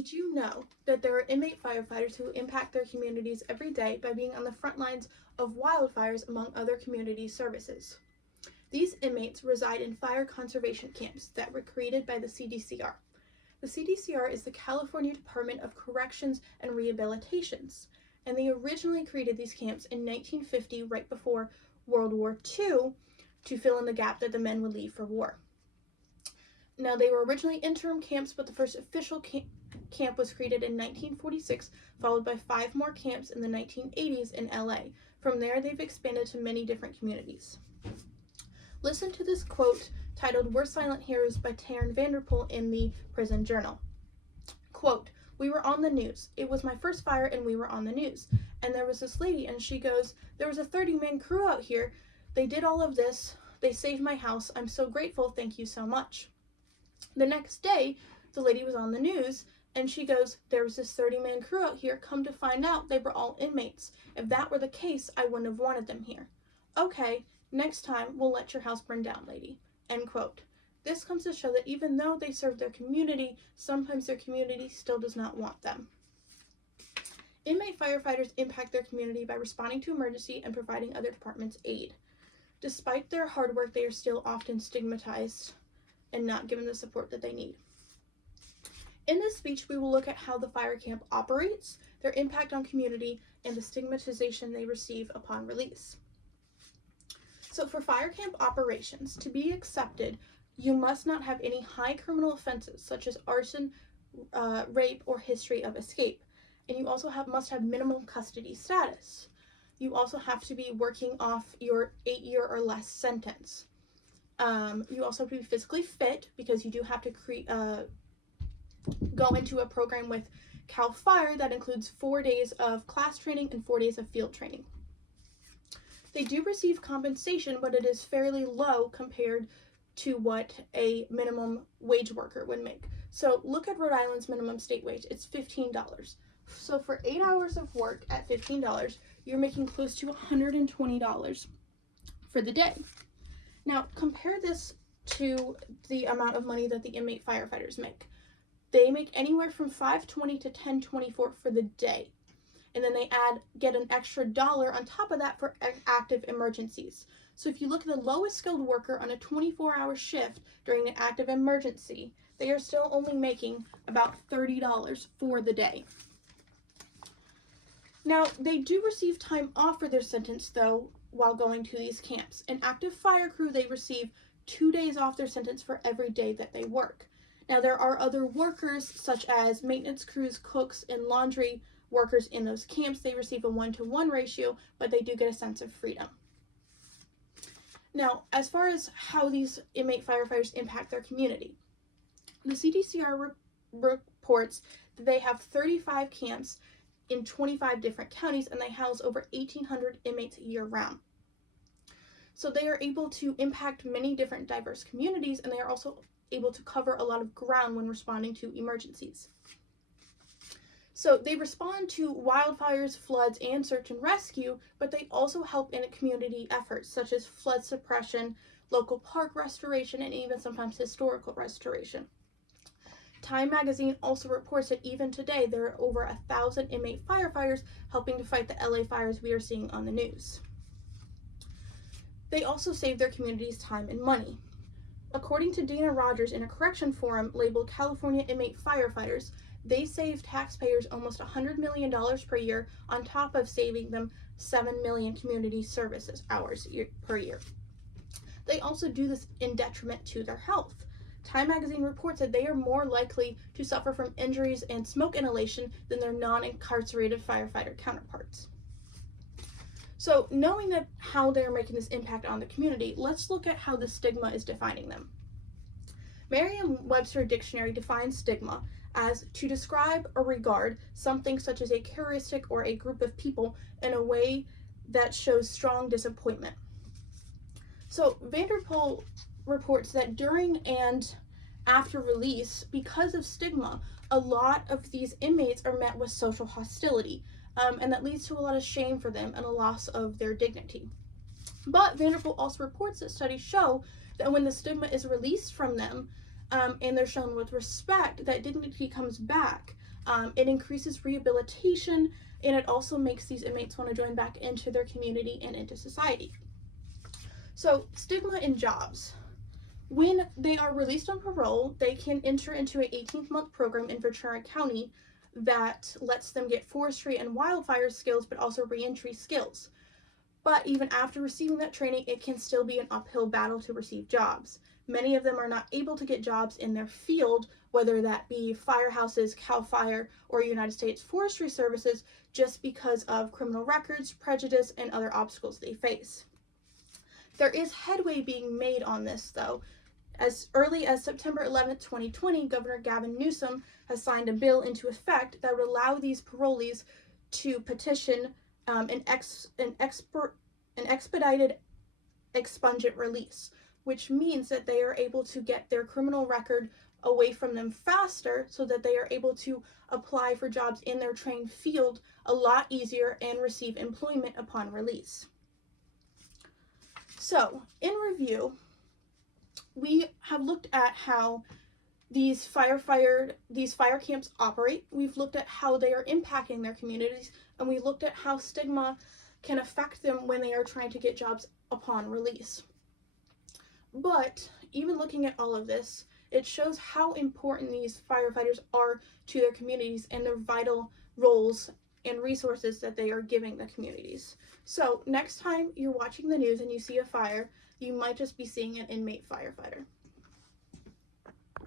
Did you know that there are inmate firefighters who impact their communities every day by being on the front lines of wildfires among other community services? These inmates reside in fire conservation camps that were created by the CDCR. The CDCR is the California Department of Corrections and Rehabilitations, and they originally created these camps in 1950, right before World War II, to fill in the gap that the men would leave for war. Now, they were originally interim camps, but the first official camp was created in 1946, followed by 5 more camps in the 1980s in LA. From there, they've expanded to many different communities. Listen to this quote titled "We're Silent Heroes" by Taryn Vanderpool in the Prison Journal. Quote, "We were on the news. It was my first fire and we were on the news. And there was this lady and she goes, 'There was a 30-man crew out here. They did all of this. They saved my house. I'm so grateful. Thank you so much.' The next day, the lady was on the news and she goes, 'There was this 30-man crew out here. Come to find out, they were all inmates. If that were the case, I wouldn't have wanted them here.' 'Okay, next time we'll let your house burn down, lady.'" End quote. This comes to show that even though they serve their community, sometimes their community still does not want them. Inmate firefighters impact their community by responding to emergency and providing other departments aid. Despite their hard work, they are still often stigmatized and not given the support that they need. In this speech, we will look at how the fire camp operates, their impact on community, and the stigmatization they receive upon release. So for fire camp operations, to be accepted, you must not have any high criminal offenses such as arson, rape, or history of escape. And you also must have minimum custody status. You also have to be working off your 8-year or less sentence. You also have to be physically fit because you do have to go into a program with CAL FIRE that includes 4 days of class training and 4 days of field training. They do receive compensation, but it is fairly low compared to what a minimum wage worker would make. So look at Rhode Island's minimum state wage. It's $15. So for 8 hours of work at $15, you're making close to $120 for the day. Now compare this to the amount of money that the inmate firefighters make. They make anywhere from $5.20 to $10.24 for the day. And then they get an extra $1 on top of that for active emergencies. So if you look at the lowest skilled worker on a 24-hour shift during an active emergency, they are still only making about $30 for the day. Now, they do receive time off for their sentence, though, while going to these camps. An active fire crew, they receive 2 days off their sentence for every day that they work. Now, there are other workers, such as maintenance crews, cooks, and laundry workers in those camps. They receive a 1-to-1 ratio, but they do get a sense of freedom. Now, as far as how these inmate firefighters impact their community, the CDCR reports that they have 35 camps in 25 different counties, and they house over 1,800 inmates year-round. So they are able to impact many different diverse communities, and they are also able to cover a lot of ground when responding to emergencies. So they respond to wildfires, floods, and search and rescue, but they also help in community efforts such as flood suppression, local park restoration, and even sometimes historical restoration. Time magazine also reports that even today there are over 1,000 inmate firefighters helping to fight the LA fires we are seeing on the news. They also save their communities time and money. According to Dana Rogers in a correction forum labeled "California Inmate Firefighters," they save taxpayers almost $100 million per year on top of saving them 7 million community services hours per year. They also do this in detriment to their health. Time magazine reports that they are more likely to suffer from injuries and smoke inhalation than their non-incarcerated firefighter counterparts. So knowing that how they're making this impact on the community, let's look at how the stigma is defining them. Merriam-Webster Dictionary defines stigma as to describe or regard something such as a characteristic or a group of people in a way that shows strong disappointment. So Vanderpool reports that during and after release, because of stigma, a lot of these inmates are met with social hostility, and that leads to a lot of shame for them and a loss of their dignity. But Vanderpool also reports that studies show that when the stigma is released from them, and they're shown with respect, that dignity comes back. It increases rehabilitation, and it also makes these inmates want to join back into their community and into society. So, stigma in jobs. When they are released on parole, they can enter into an 18-month program in Ventura County that lets them get forestry and wildfire skills, but also reentry skills. But even after receiving that training, it can still be an uphill battle to receive jobs. Many of them are not able to get jobs in their field, whether that be firehouses, CAL FIRE, or United States Forestry Services, just because of criminal records, prejudice, and other obstacles they face. There is headway being made on this, though. As early as September 11, 2020, Governor Gavin Newsom has signed a bill into effect that would allow these parolees to petition an expedited expungement release, which means that they are able to get their criminal record away from them faster so that they are able to apply for jobs in their trained field a lot easier and receive employment upon release. So, in review, we have looked at how these fire camps operate. We've looked at how they are impacting their communities, and we looked at how stigma can affect them when they are trying to get jobs upon release. But even looking at all of this, it shows how important these firefighters are to their communities and their vital roles and resources that they are giving the communities. So next time you're watching the news and you see a fire, you might just be seeing an inmate firefighter.